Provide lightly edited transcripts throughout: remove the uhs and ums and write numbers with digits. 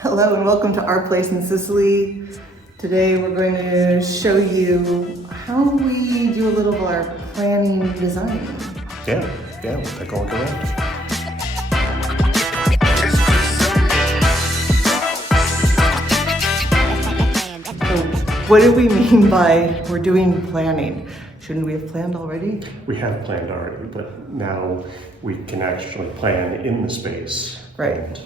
Hello and welcome to our place in Sicily. Today we're going to show you how we do a little of our planning and design. Yeah, we'll take a look around. So what do we mean by we're doing planning? Shouldn't we have planned already? We have planned already, but now we can actually plan in the space. Right.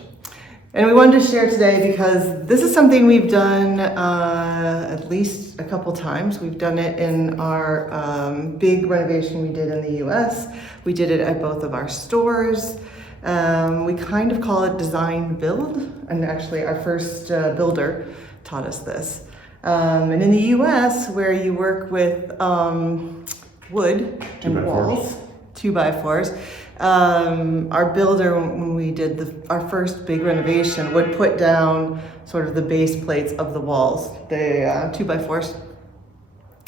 And we wanted to share today because this is something we've done at least a couple times. We've done it in our big renovation we did in the US. We did it at both of our stores. We kind of call it design build, and actually our first builder taught us this. And in the US, where you work with wood and walls, 2x4s, our builder, when we did our first big renovation, would put down sort of the base plates of the walls, the 2x4s,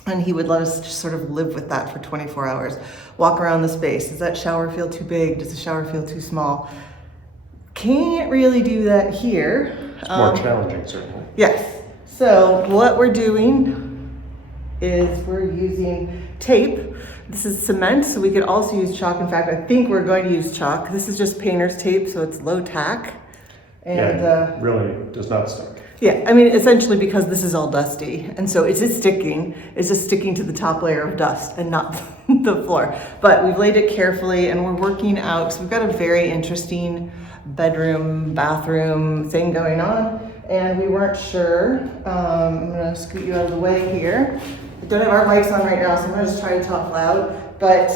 and he would let us just sort of live with that for 24 hours. Walk around the space. Does that shower feel too big? Does the shower feel too small? Can't really do that here. It's more challenging, certainly. Yes. So what we're doing is we're using tape. This is cement, so we could also use chalk. In fact, I think we're going to use chalk. This is just painter's tape, so it's low tack. And yeah, really does not stick. Yeah, I mean, essentially because this is all dusty, and so it's just sticking. It's just sticking to the top layer of dust and not the floor. But we've laid it carefully, and we're working out. So we've got a very interesting bedroom, bathroom thing going on, and we weren't sure. I'm gonna scoot you out of the way here. We don't have our mics on right now, so I'm gonna just try to talk loud. But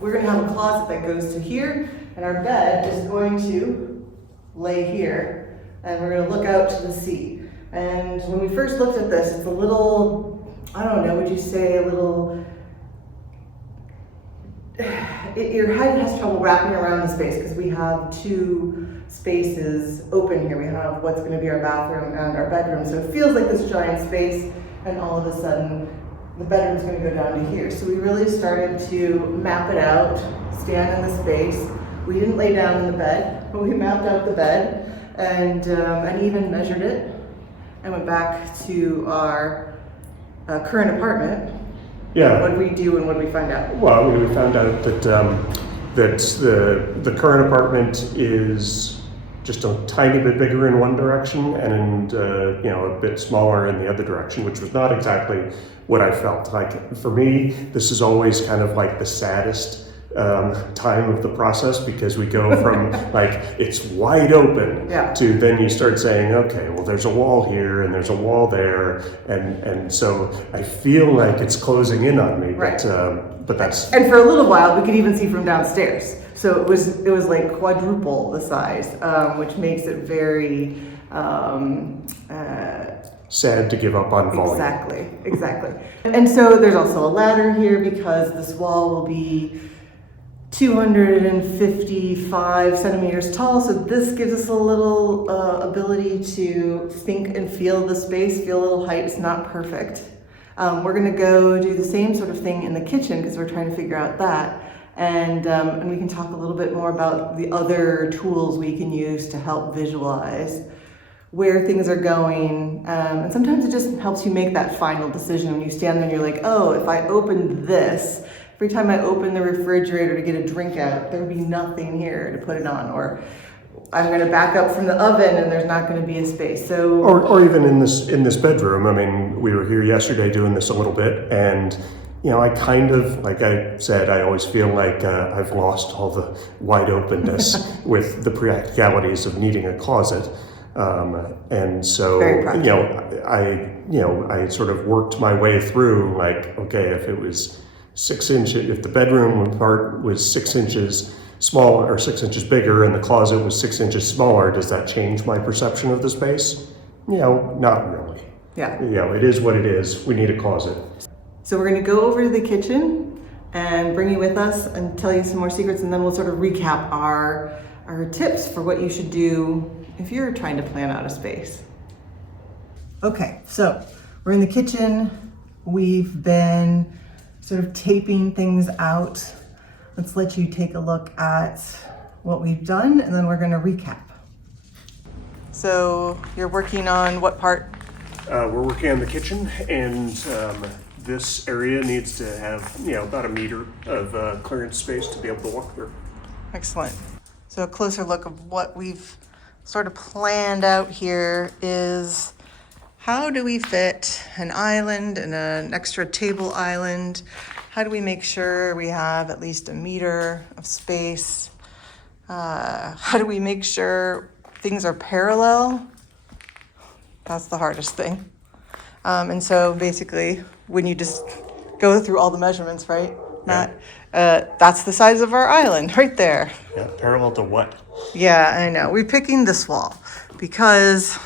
we're gonna have a closet that goes to here, and our bed is going to lay here, and we're gonna look out to the sea. And when we first looked at this, it's a little, I don't know, would you say a little, your head has trouble wrapping around the space because we have two spaces open here. We have what's going to be our bathroom and our bedroom. So it feels like this giant space, and all of a sudden the bedroom's going to go down to here. So we really started to map it out, stand in the space. We didn't lay down in the bed, but we mapped out the bed and even measured it and went back to our current apartment. Yeah. What did we do and what did we find out? Well, we found out that that the current apartment is just a tiny bit bigger in one direction and a bit smaller in the other direction, which was not exactly what I felt. Like for me, this is always kind of like the saddest time of the process, because we go from like it's wide open to then you start saying, okay, well there's a wall here and there's a wall there, and so I feel like it's closing in on me, right. But that's, and for a little while we could even see from downstairs, so it was like quadruple the size, which makes it very sad to give up on volume. Exactly. And so there's also a ladder here because this wall will be 255 centimeters tall, so this gives us a little ability to think and feel the space, feel a little height. It's not perfect. We're gonna go do the same sort of thing in the kitchen because we're trying to figure out that, and we can talk a little bit more about the other tools we can use to help visualize where things are going, and sometimes it just helps you make that final decision when you stand there and you're like, oh, if I open this, every time I open the refrigerator to get a drink out, there would be nothing here to put it on, or I'm going to back up from the oven and there's not going to be a space. So, or even in this bedroom. I mean, we were here yesterday doing this a little bit, and I kind of, like I said, I always feel like I've lost all the wide openness with the practicalities of needing a closet. And so, I sort of worked my way through, like, okay, if it was 6 inches, if the bedroom part was 6 inches smaller or 6 inches bigger and the closet was 6 inches smaller, does that change my perception of the space? Not really. Yeah. It is what it is. We need a closet. So we're going to go over to the kitchen and bring you with us and tell you some more secrets, and then we'll sort of recap our tips for what you should do if you're trying to plan out a space. Okay, so we're in the kitchen. We've been sort of taping things out. Let's let you take a look at what we've done, and then we're going to recap. So you're working on what part? We're working on the kitchen, and this area needs to have, about a meter of clearance space to be able to walk through. Excellent. So a closer look of what we've sort of planned out here is how do we fit an island and an extra table island? How do we make sure we have at least a meter of space? How do we make sure things are parallel? That's the hardest thing. And so basically, when you just go through all the measurements, right, Matt? That's the size of our island right there. Yeah, parallel to what? Yeah, I know. We're picking this wall because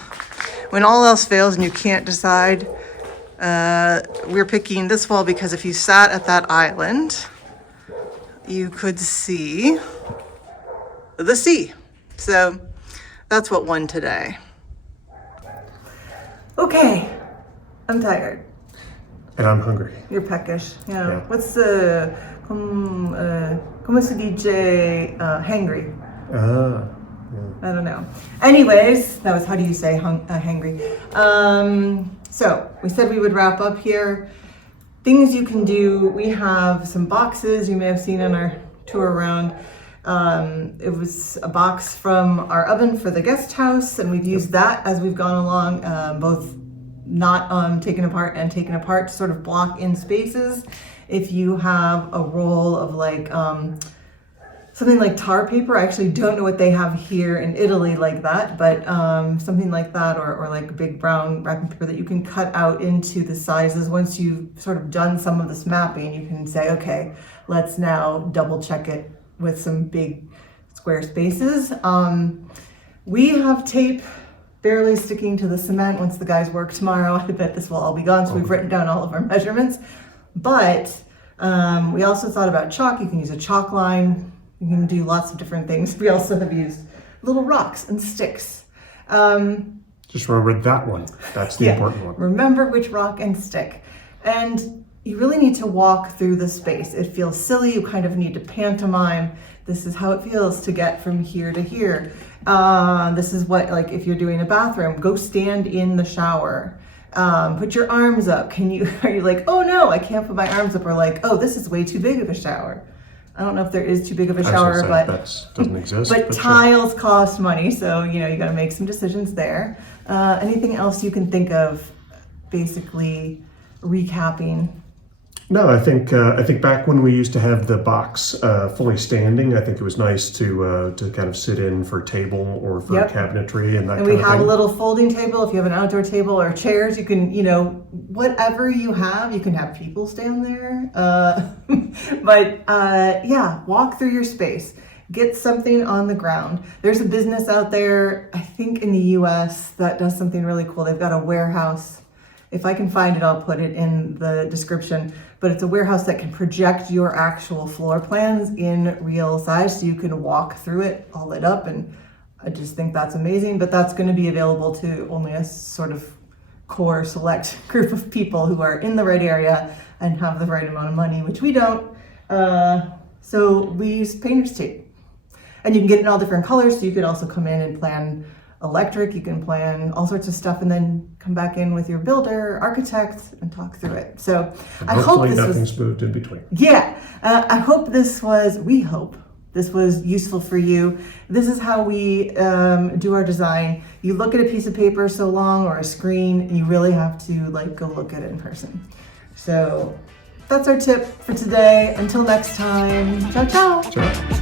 when all else fails and you can't decide, we're picking this wall because if you sat at that island, you could see the sea. So that's what won today. Okay, I'm tired. And I'm hungry. You're peckish. Yeah. What's the come se dice hangry? I don't know. Anyways, that was how do you say hangry? So we said we would wrap up here. Things you can do. We have some boxes you may have seen on our tour around. It was a box from our oven for the guest house, and we've used that as we've gone along, both not taken apart and taken apart to sort of block in spaces. If you have a roll of like something like tar paper, I actually don't know what they have here in Italy like that, but something like that, or like a big brown wrapping paper that you can cut out into the sizes. Once you've sort of done some of this mapping, you can say, okay, let's now double check it with some big square spaces. We have tape barely sticking to the cement. Once the guys work tomorrow, I bet this will all be gone. So we've written down all of our measurements. But we also thought about chalk. You can use a chalk line. You can do lots of different things. We also have used little rocks and sticks. Just remember that one. That's the important one. Remember which rock and stick. And you really need to walk through the space. It feels silly. You kind of need to pantomime. This is how it feels to get from here to here. This is what, like, if you're doing a bathroom, go stand in the shower. Put your arms up. Are you like, oh no, I can't put my arms up, or like, oh, this is way too big of a shower. I don't know if there is too big of a shower, but that doesn't exist. But tiles cost money, so you got to make some decisions there. Anything else you can think of, basically recapping? No, I think back when we used to have the box fully standing, I think it was nice to kind of sit in for table or for cabinetry and that. And we have a little folding table. If you have an outdoor table or chairs, you can, whatever you have, you can have people stand there. But walk through your space. Get something on the ground. There's a business out there, I think in the US, that does something really cool. They've got a warehouse. If I can find it, I'll put it in the description. But it's a warehouse that can project your actual floor plans in real size, so you can walk through it all lit up. And I just think that's amazing. But that's going to be available to only a sort of core select group of people who are in the right area and have the right amount of money, which we don't. So we use painter's tape. And you can get it in all different colors, so you could also come in and plan electric, you can plan all sorts of stuff, and then come back in with your builder, architect, and talk through it. So and I hope this nothing's moved in between. Yeah, I hope this was, we hope this was useful for you. This is how we do our design. You look at a piece of paper so long or a screen, and you really have to go look at it in person. So that's our tip for today. Until next time, ciao, ciao. Ciao.